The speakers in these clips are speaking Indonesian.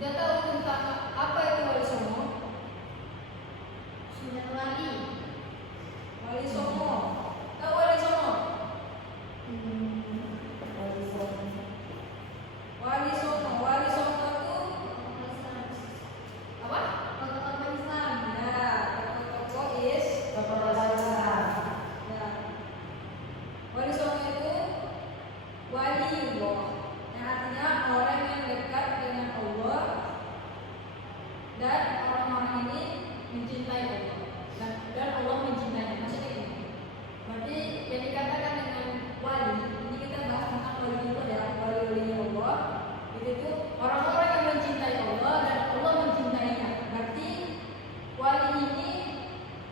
Udah tahu tentang apa itu wali songo? Sudah wali. Wali songo. Tahu wali songo? Wali songo. Wali songo. Wali songo itu apa? Tokoh-tokoh Islam. Ya, tokoh-tokoh Tokoh-tokoh Islam. Ya. Wali songo itu waliullah, yang artinya orang yang dekat dengan Allah dan orang-orang ini mencintai Allah dan Allah mencintainya. Maksudnya ini. Berarti yang dikatakan dengan wali, ini kita bahas tentang wali itu adalah wali-walinya Allah. Itu orang-orang yang mencintai Allah dan Allah mencintainya. Berarti wali ini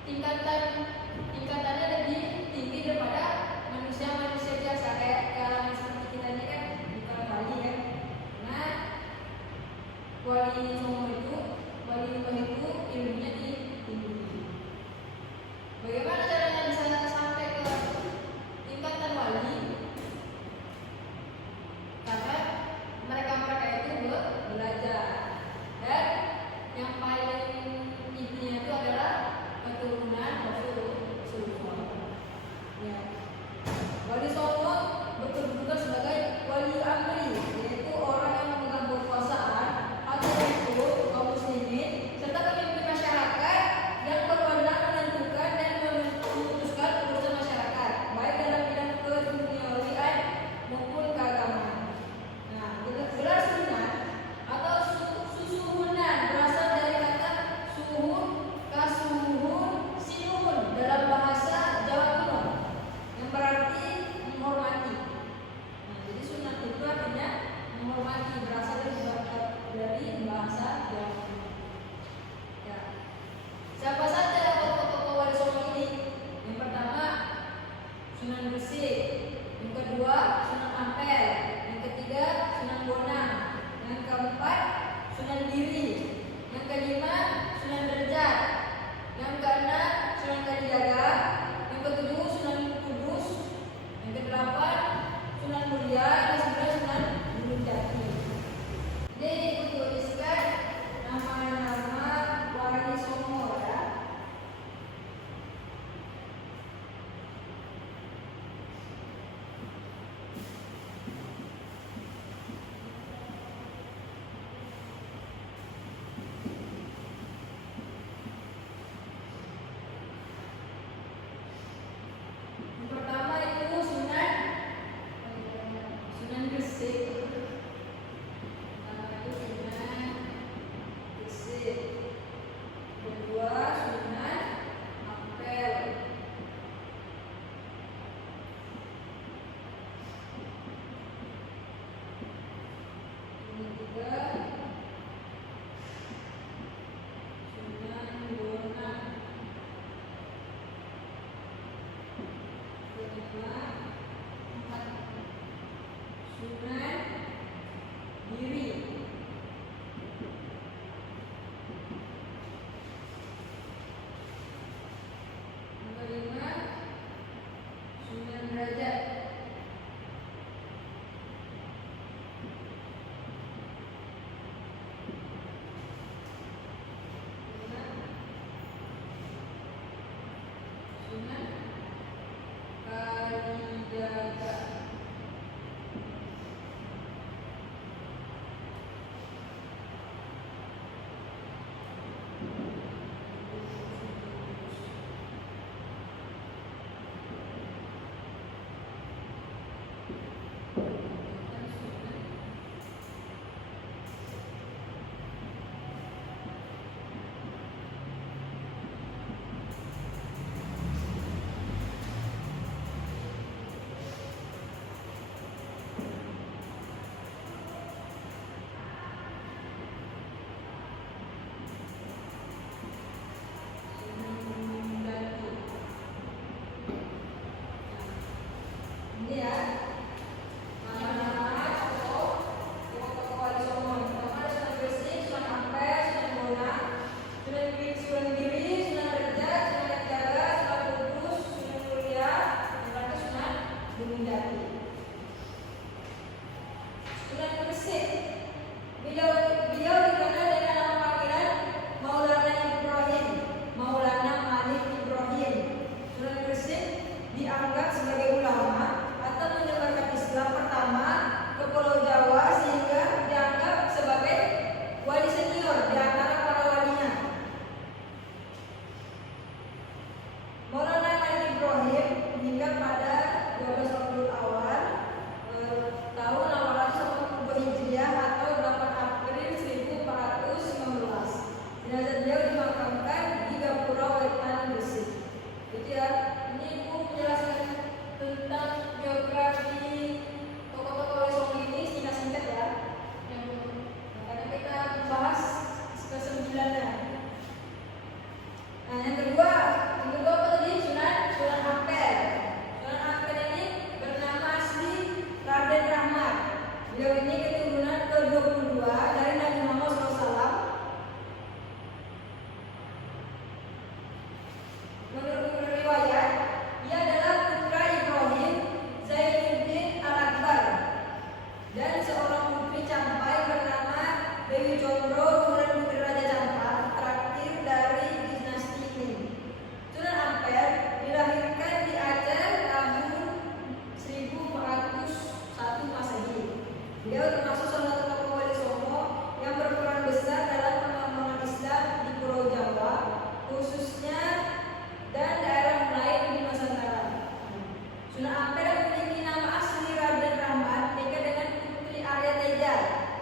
tingkatannya lebih tinggi daripada manusia-manusia biasa kayak kalangan seperti kita ini kan bukan wali ya. Nah, wali songo itu, wali itu ilmunya tinggi. Bagaimana caranya bisa sampai ke tingkatan wali? Karena mereka itu belajar, dan yang paling intinya itu adalah keturunan Rasulullah. Ya. Wali songo bertugas sebagai wali amri, yaitu orang yang memegang kekuasaan atau hukum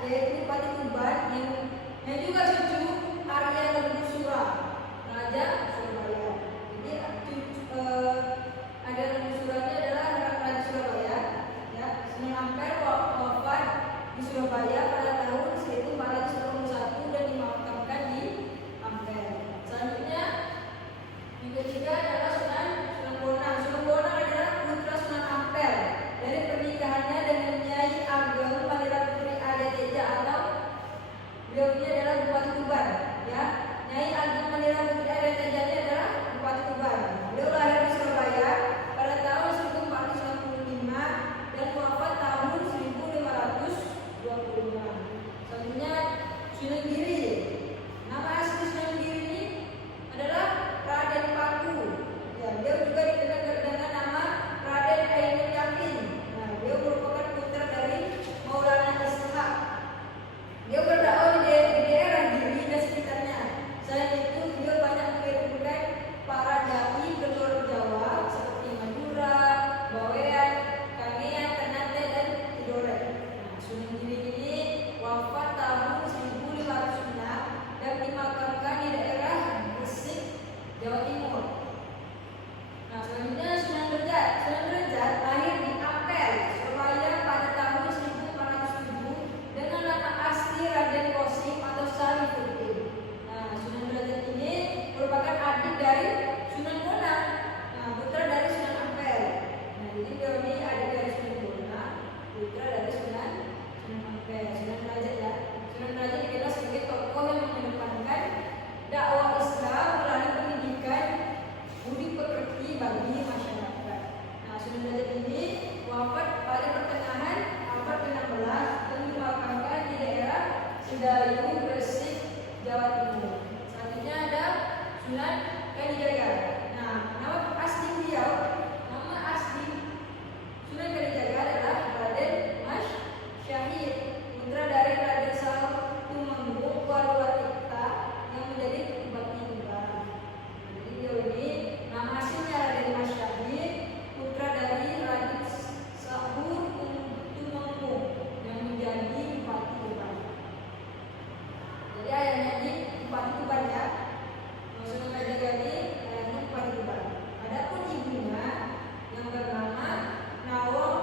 yaitu Bupati Tuban yang juga cucu Arya Lembusura, Raja Surabaya. Jadi ada Lembusuranya adalah Raja Surabaya. Ya, Sunan Ampel wafat di Surabaya pada tahun 1481 dan dimakamkan di Ampel. Selanjutnya yang ketiga adalah Sunan Bonang. Sunan Bonang adalah putra Sunan Ampel dari pernikahannya dengan Nyai Ageng Mandira Putri Arya Teja atau beliau ini adalah Bupati Tuban. Ya, Nyai Ageng Mandira Putri Arya Teja ini adalah Bupati Tuban. Beliau lahir di Surabaya pada tahun 1495 dan wafat tahun 1525. Selanjutnya Sunan Giri. Nama asli Sunan Giri ini adalah Raden Paku. Ya, dia juga dikenal dengan nama Raden Ainul Yakin. Nah, dia merupakan putra dari Maulana Ishaq. Dia berdakwah di daerah Giri dan sekitarnya. Selain itu, beliau banyak mengirimkan para dai ke luar Jawa seperti Madura, Bawean, Kangean, Ternate, dan Tidore. Nah, Sunan Giri ini wafat tahun 1506 dan dimakamkan di daerah Gresik, Jawa Timur. Nah, selanjutnya Sunan Derajat. Sunan Derajat lahir di Ampel, Surabaya pada tahun 1407 dengan nama asli Raden Kosim atau Sarifuddin. Nah, Sunan Derajat ini merupakan adik dari Sunan Bonang, putra dari Sunan Ampel. Nah, jadi beliau ini adik dari Sunan Bonang, putra dari Sunan Ampel. Sunan Derajat ya. Sunan Derajat dikenal sebagai tokoh yang mengedepankan dakwah Islam melalui pendidikan budi pekerti bagi masyarakat. Nah, Sunan Derajat ini wafat pada pertengahan abad ke-16 dan dimakamkan di daerah Sedayu, Gresik, Jawa Timur. Selanjutnya ada Sunan Kalijaga. Nah, nama asli beliau, nama asli Sunan Kalijaga adalah Raden Mas Syahid, putra dari Raden Saleh Tumenggung Warwatikta yang menjadi Bupati Tuban. Jadi beliau ini nama aslinya Raden Mas Syahid, putra dari Raden Saleh Tumenggung yang menjadi Bupati Tuban. Jadi ayahnya di Bupati Tuban ya. Sunan Kalijaga ini ayahnya Bupati Tuban. Adapun ibunya yang bernama Nawang.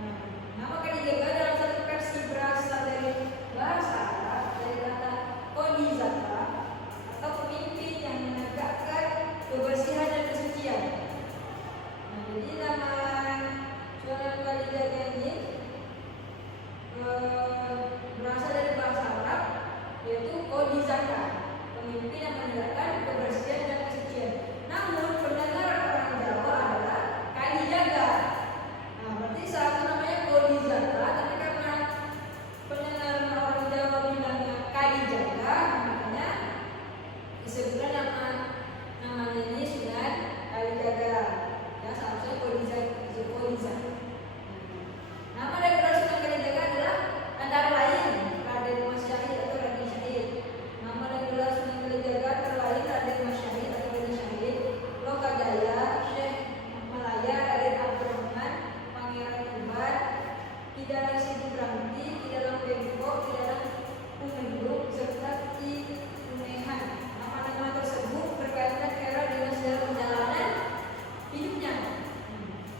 Nah, nama Kalijaga dalam satu versi berasal dari bahasa Arab dari kata Kodizata atau pemimpin yang menegakkan kebersihan dan kesucian. Nah, jadi nama Sunan Kalijaga ini berasal dari bahasa Arab yaitu Kodizata, pemimpin yang menegakkan kebersihan dan kesucian. Namun pendengar orang Jawa adalah Kalijaga. Nah, berarti satu namanya Kodizata, tapi karena pendengar orang Jawa bilangnya Kalijaga, makanya disebutkan namanya ini Sunan Kalijaga. Ya, seharusnya Kodizata. Nama dari Sunan Kalijaga adalah antara lain Raden Mas Syahid atau Raden Syahid. Nama dari Sunan Kalijaga antara lain Raden Mas Syahid atau Raden Syahid, Lokajaya, Syekh Malaya, Raden Abdurrahman, Pangeran Tuban, Ki Dalang Sidi Branti, Ki Dalang Bengkok, Ki Dalang Puneguk, serta Ki Kunehan. Nama-nama tersebut berkaitan erat dengan sejarah perjalanan hidupnya.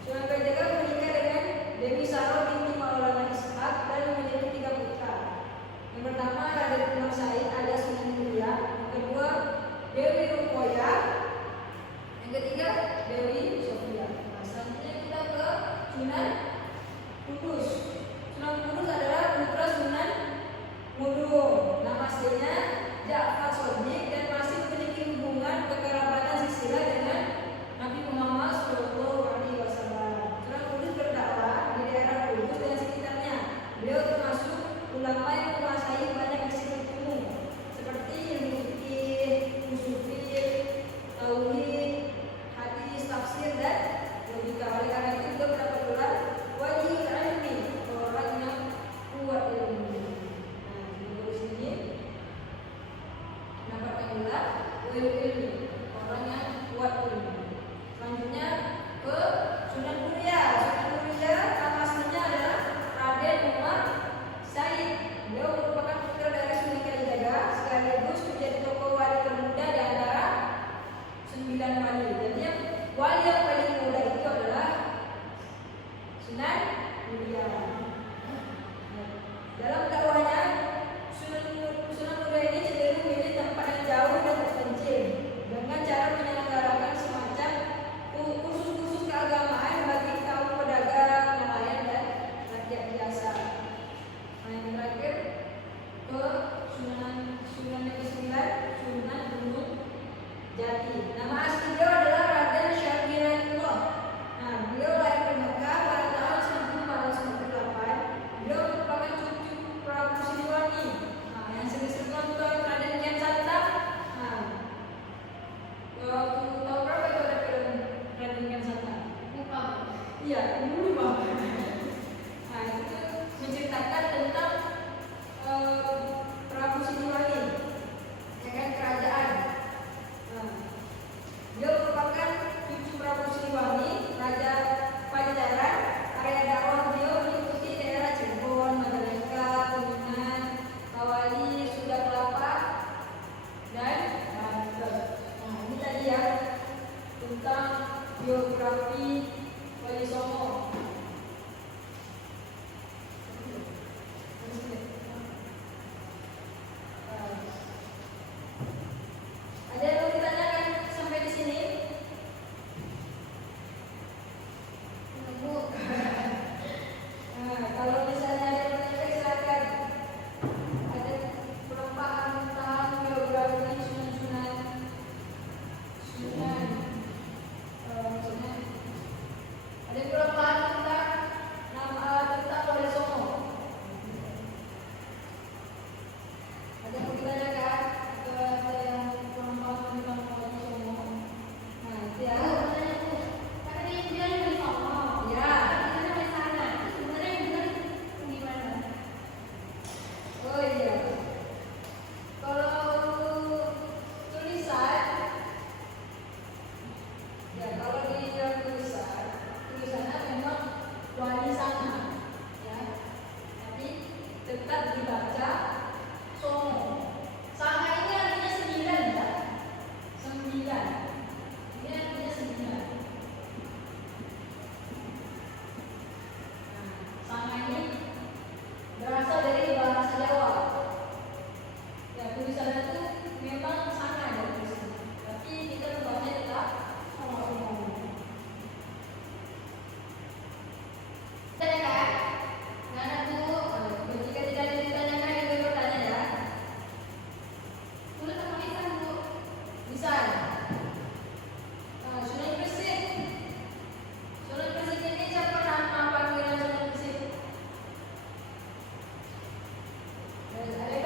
Sunan Kalijaga menikah dengan Dewi Saro binti Maulana Ishaq dan memiliki 3 putra. Yang pertama Raden Umar Said alias Sunan Muria, yang kedua Dewi Rukoya, yang ketiga Dewi Sofia. Nah, selanjutnya kita ke Sunan Kudus. Sunan Kudus adalah putra Sunan Mudung. Nama aslinya Ja'far Shodiq dan masih memiliki hubungan kekerabatan silsilah dengan Nabi Muhammad SAW. Sunan Kudus berdakwah di daerah Kudus dan sekitarnya. Beliau termasuk ulama yang menguasai banyak disiplin umum seperti ilmu fikih, usul, tauhid, hadis, tafsir dan logika. Oleh karena itu beliau mendapat gelar wajib ilmi, orang yang kuat ilmunya. Nah, di sini mendapatkan gelar wajib ilmi, orang yang kuat ilmu. Selanjutnya ke Sunan Muria. Sunan Muria nama aslinya adalah Raden Umar Said Ada